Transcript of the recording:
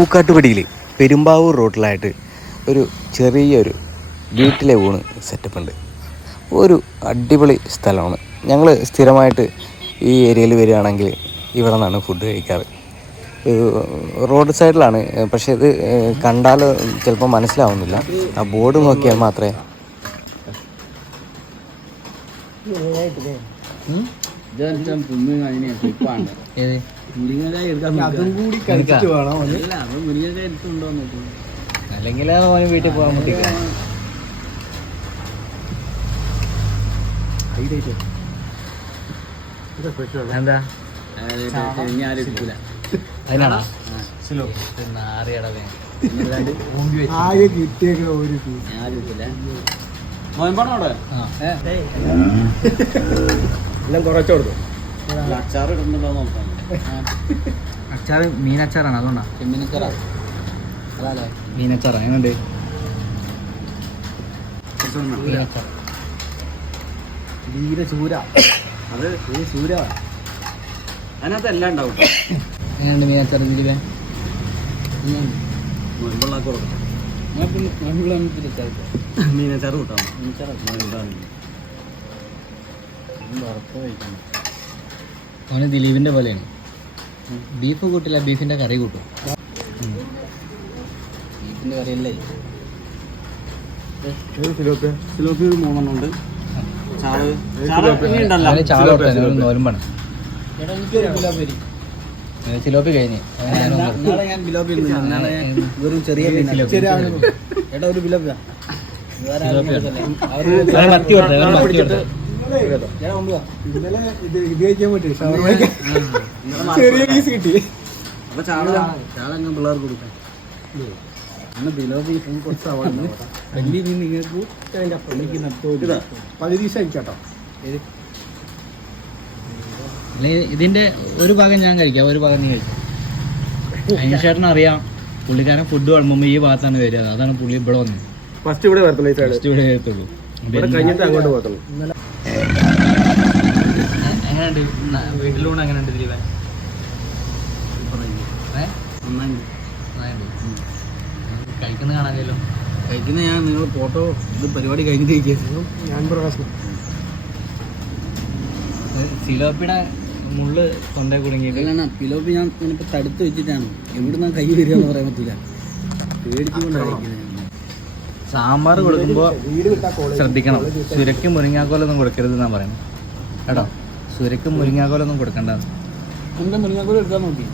പൂക്കാട്ടുപടിയിൽ പെരുമ്പാവൂർ റോഡിലായിട്ട് ഒരു ചെറിയൊരു വീട്ടിലെ ഊണ് സെറ്റപ്പ് ഉണ്ട്. ഒരു അടിപൊളി സ്ഥലമാണ്. ഞങ്ങൾ സ്ഥിരമായിട്ട് ഈ ഏരിയയിൽ വരികയാണെങ്കിൽ ഇവിടെ നിന്നാണ് ഫുഡ് കഴിക്കാറ്. റോഡ് സൈഡിലാണ്, പക്ഷേ ഇത് കണ്ടാൽ ചിലപ്പോൾ മനസ്സിലാവുന്നില്ല. ആ ബോർഡ് നോക്കിയാൽ മാത്രമേ അല്ലെങ്കിൽ വീട്ടിൽ പോകാൻ പറ്റില്ല. എന്താ അതിനാണോ എല്ലാം കുറച്ചു കൊടുത്തു. അച്ചാറ് മീനച്ചാറാണ്, അതുകൊണ്ടാ മീനച്ചാറാ. എങ്ങനെയുണ്ട്? ചൂര അത് ചൂര അതിനകത്ത് എല്ലാം ഉണ്ടാവും. എങ്ങനെയുണ്ട് മീനച്ചാറ്? ഇതിലെ മീനച്ചാറ് കൂട്ടാം. അവന് ദിലീപിന്റെ പോലെയാണ്. ബീഫ് കൂട്ടില്ല, ബീഫിന്റെ കറി കൂട്ടും. ബീഫിന്റെ കറിയല്ലേ? സിലോപ്പി 3 ഉണ്ട്. നോലുമ്പാണ്. സിലോപ്പി കഴിഞ്ഞ് വെറും ചെറിയ ഒരു ബിലോപ്പിയാ. ഇന്നലെ ഇത് കഴിക്കാൻ പറ്റും. ചെറിയ പീസ് കിട്ടി. അപ്പൊ ചാള പിള്ളേർക്ക് കൊടുക്കാം. ബിലോപ്പി കുറച്ച് വലിയ മീൻ നിങ്ങൾക്ക് പകുതി പീസ് കഴിക്കാട്ടോ. ഇതിന്റെ ഒരു ഭാഗം ഞാൻ കഴിക്കാം, ഒരു ഭാഗം നീ കഴിക്കാം. അതിനുശേഷം അറിയാം പുള്ളിക്കാരൻ ഫുഡ് വിളമ്പുമ്പോൾ ഈ ഭാഗത്താണ് വരിക. അതാണ് പുള്ളി ഇവിടെ വന്നത്. ഫസ്റ്റ് ഇവിടെ വരത്തുള്ളൂ. അങ്ങോട്ട് പോകത്തുള്ളൂ. എങ്ങനെയുണ്ട് വീട്ടിലൂടെ? എങ്ങനെയുണ്ട് ദിലീപ? കഴിക്കുന്ന കാണാമല്ലോ. കഴിക്കുന്ന ഞാൻ നിങ്ങൾ ഫോട്ടോ ഇത് പരിപാടി കഴിഞ്ഞിട്ട് കഴിക്കുന്നു. ഞാൻ പ്രകാശം സിലോപ്പിയുടെ മുള്ള് തൊണ്ടയിൽ കുടുങ്ങിയിട്ട് പിലോപ്പി ഞാൻ ഇനിയിപ്പോൾ തടുത്ത് വെച്ചിട്ടാണ്. എവിടുന്നാ കൈ വരിക എന്ന് പറയാൻ പറ്റില്ല. പേടിച്ചുകൊണ്ടാണ്. സാമ്പാർ കൊടുക്കുമ്പോൾ ശ്രദ്ധിക്കണം. സുരയ്ക്ക് മുരിങ്ങാക്കോലൊന്നും കൊടുക്കരുത് എന്നാണ് പറയുന്നത് കേട്ടോ. സുരയ്ക്ക് മുരിങ്ങാക്കോലൊന്നും കൊടുക്കണ്ട. മുരിങ്ങാക്കോല എടുക്കാൻ നോക്കി.